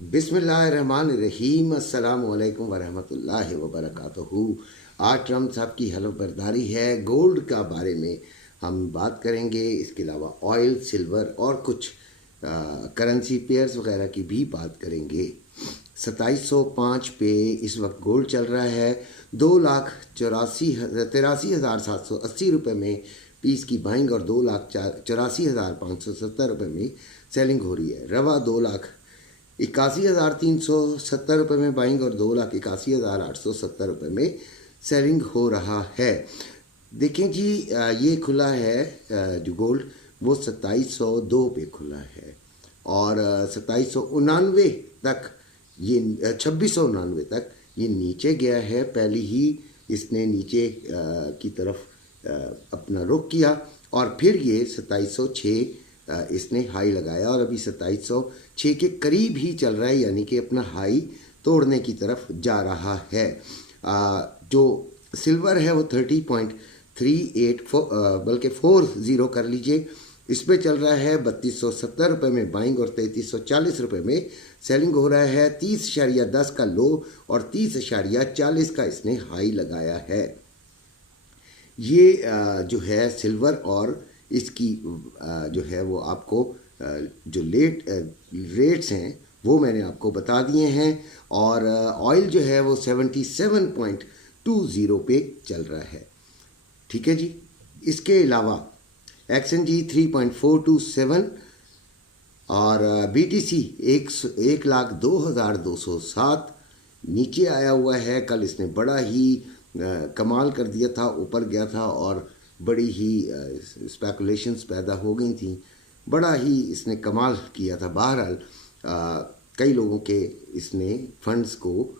बिस्मिल्लाहिर्रहमानिर्रहीम अस्सलाम वालेकुम वरहमतुल्लाहि वबरकातुहू। आज ट्रम्प साहब की हलफ बर्दारी है। गोल्ड का बारे में हम बात करेंगे, इसके अलावा ऑयल, सिल्वर और कुछ करेंसी पेयर्स वगैरह की भी बात करेंगे। 2705 पे इस वक्त गोल्ड चल रहा है। 2,83,780 रुपये में पीस की बाइंग और 2,84,570 रुपये में सेलिंग हो रही है। रवा 2,81,370 रुपये में बाइंग और 2,81,870 रुपये में सेलिंग हो रहा है। देखें जी, ये खुला है जो गोल्ड वो 2702 पे खुला है और 2799 तक, ये 2699 तक ये नीचे गया है। पहले ही इसने नीचे की तरफ अपना रुख किया और फिर ये 2706 इसने हाई लगाया और अभी 2706 के करीब ही चल रहा है, यानी कि अपना हाई तोड़ने की तरफ जा रहा है। जो सिल्वर है वो 30.384 बल्कि 40 कर लीजिए, इस पे चल रहा है 3270 रुपये में बाइंग और 3340 रुपये में सेलिंग हो रहा है। 30.10 का लो और 30.40 का इसने हाई लगाया है। ये जो है सिल्वर और इसकी जो है वो आपको जो रेट्स हैं वो मैंने आपको बता दिए हैं। और ऑयल जो है वो 77.20 पे चल रहा है। ठीक है जी। इसके अलावा XNG 3.427 और BTC 1,02,207 नीचे आया हुआ है। कल इसने बड़ा ही कमाल कर दिया था, ऊपर गया था और बड़ी ही स्पेकुलेशंस पैदा हो गई थी। बड़ा ही इसने कमाल किया था। बहरहाल कई लोगों के इसने फंड्स को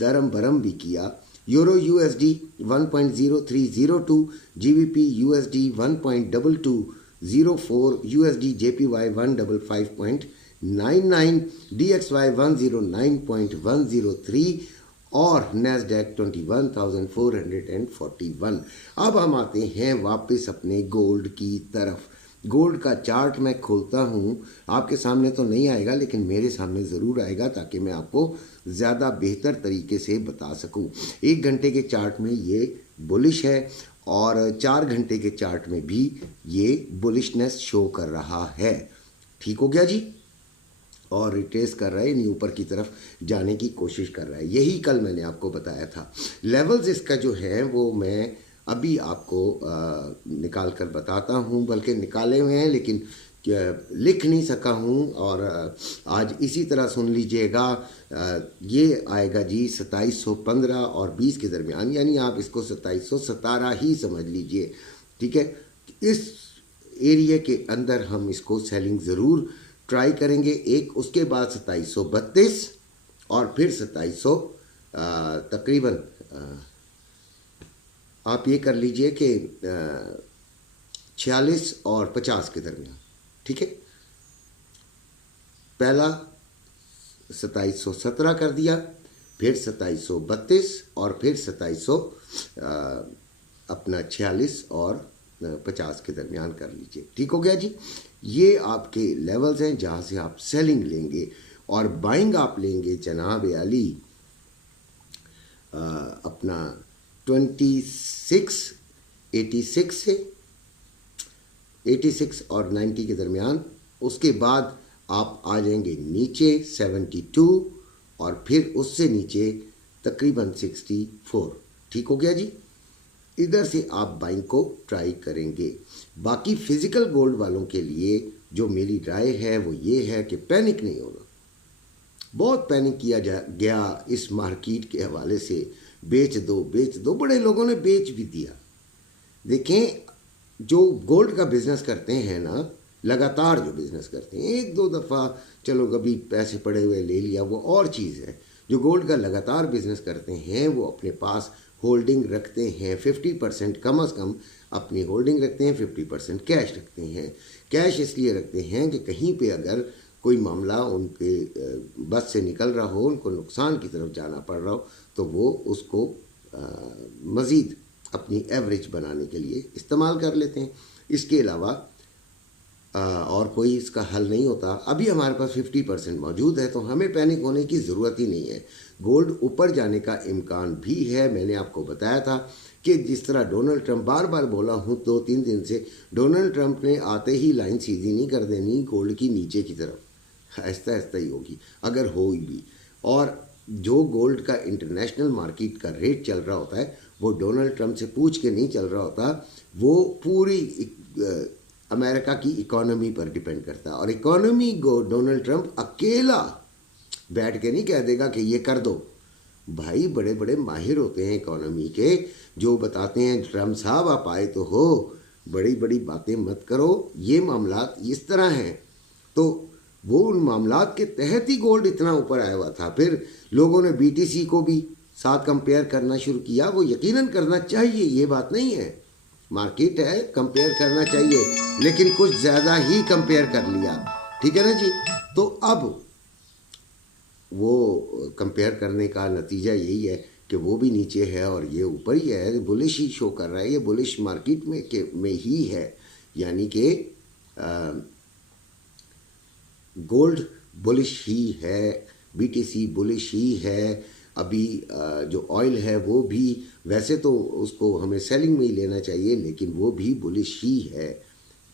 दरम बरम भी किया। Euro USD 1.0302, GBP USD 1.2204, USD JPY 155.99, DXY 109.103 और नैस्डैक 21,441। अब हम आते हैं वापस अपने गोल्ड की तरफ। गोल्ड का चार्ट मैं खोलता हूँ, आपके सामने तो नहीं आएगा लेकिन मेरे सामने ज़रूर आएगा ताकि मैं आपको ज़्यादा बेहतर तरीके से बता सकूँ। 1 घंटे के चार्ट में ये बुलिश है और 4 घंटे के चार्ट में भी ये बुलिशनेस शो कर रहा है। ठीक हो गया जी। और रिट्रेस कर रहा है, यानी ऊपर की तरफ जाने की कोशिश कर रहा है। यही कल मैंने आपको बताया था। लेवल्स इसका जो है वो मैं अभी आपको निकाल कर बताता हूँ, बल्कि निकाले हुए हैं लेकिन लिख नहीं सका हूँ। और आज इसी तरह सुन लीजिएगा। ये आएगा जी 2715 और 20 के दरमियान, यानी आप इसको 2717 ही समझ लीजिए। ठीक है। इस एरिया के अंदर हम इसको सेलिंग ज़रूर ट्राई करेंगे। एक उसके बाद 2732 और फिर 2700 तकरीबन आप ये कर लीजिए कि 46 और 50 के दरमियान। ठीक है। पहला 2717 कर दिया, फिर 2732 और फिर 2700 अपना 46 और 50 के दरमियान कर लीजिए। ठीक हो गया जी। ये आपके लेवल्स हैं जहाँ से आप सेलिंग लेंगे और बाइंग आप लेंगे जनाब अली अपना 2686 से 86 और 90 के दरमियान। उसके बाद आप आ जाएंगे नीचे 72 और फिर उससे नीचे तकरीबन 64। ठीक हो गया जी। इधर से आप बाइंग को ट्राई करेंगे। बाकी फिज़िकल गोल्ड वालों के लिए जो मेरी राय है वो ये है कि पैनिक नहीं होना। बहुत पैनिक किया गया इस मार्केट के हवाले से, बेच दो बेच दो, बड़े लोगों ने बेच भी दिया। देखें, जो गोल्ड का बिज़नेस करते हैं ना, लगातार जो बिज़नेस करते हैं, 1-2 दफ़ा चलो कभी पैसे पड़े हुए ले लिया, वो और चीज़ है। जो गोल्ड का लगातार बिज़नेस करते हैं वो अपने पास होल्डिंग रखते हैं। 50% कम अज़ कम अपनी होल्डिंग रखते हैं, 50% कैश रखते हैं। कैश इसलिए रखते हैं कि कहीं पे अगर कोई मामला उनके बस से निकल रहा हो, उनको नुकसान की तरफ जाना पड़ रहा हो, तो वो उसको मज़ीद अपनी एवरेज बनाने के लिए इस्तेमाल कर लेते हैं। इसके अलावा और कोई इसका हल नहीं होता। अभी हमारे पास 50% मौजूद है, तो हमें पैनिक होने की ज़रूरत ही नहीं है। गोल्ड ऊपर जाने का इम्कान भी है। मैंने आपको बताया था कि जिस तरह डोनाल्ड ट्रंप, बार बार बोला हूँ 2-3 दिन से, डोनाल्ड ट्रंप ने आते ही लाइन सीधी नहीं कर देनी गोल्ड की नीचे की तरफ, आहिस्ता आहिस्ता ही होगी अगर हो भी। और जो गोल्ड का इंटरनेशनल मार्केट का रेट चल रहा होता है वो डोनाल्ड ट्रंप से पूछ के नहीं चल रहा होता, वो पूरी अमेरिका की इकोनॉमी पर डिपेंड करता है। और इकोनॉमी को डोनाल्ड ट्रंप अकेला बैठ के नहीं कह देगा कि ये कर दो। भाई बड़े बड़े माहिर होते हैं इकोनॉमी के, जो बताते हैं ट्रंप साहब आप आए तो हो, बड़ी बड़ी बातें मत करो, ये मामलात इस तरह हैं। तो वो उन मामलात के तहत ही गोल्ड इतना ऊपर आया हुआ था। फिर लोगों ने बीटीसी को भी साथ कंपेयर करना शुरू किया। वो यकीनन करना चाहिए, ये बात नहीं है, मार्केट है, कंपेयर करना चाहिए, लेकिन कुछ ज़्यादा ही कंपेयर कर लिया, ठीक है ना जी। तो अब वो कंपेयर करने का नतीजा यही है कि वो भी नीचे है और ये ऊपर ही है, बुलिश ही शो कर रहा है, ये बुलिश मार्केट में ही है। यानी कि गोल्ड बुलिश ही है, बीटीसी बुलिश ही है। अभी जो ऑयल है वो भी, वैसे तो उसको हमें सेलिंग में ही लेना चाहिए, लेकिन वो भी बुलिश ही है,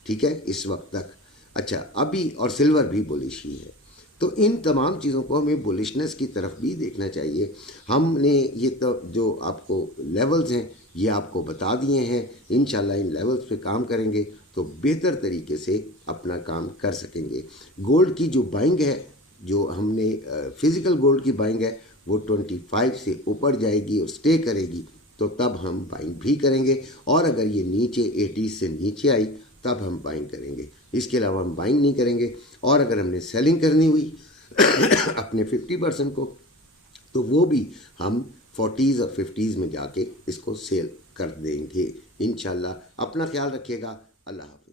ठीक है इस वक्त तक। अच्छा, अभी और सिल्वर भी बुलिश ही है। तो इन तमाम चीज़ों को हमें बुलिशनेस की तरफ भी देखना चाहिए। हमने ये तो जो आपको लेवल्स हैं ये आपको बता दिए हैं, इंशाल्लाह इन लेवल्स पे काम करेंगे तो बेहतर तरीके से अपना काम कर सकेंगे। गोल्ड की जो बाइंग है, जो हमने फिज़िकल गोल्ड की बाइंग है, वो 25 से ऊपर जाएगी और स्टे करेगी, तो तब हम बाइंग भी करेंगे। और अगर ये नीचे 80 से नीचे आई तब हम बाइंग करेंगे, इसके अलावा हम बाइंग नहीं करेंगे। और अगर हमने सेलिंग करनी हुई अपने 50% को, तो वो भी हम 40s और 50s में जाके इसको सेल कर देंगे इंशाल्लाह। अपना ख्याल रखिएगा। अल्लाह हाफ़िज़।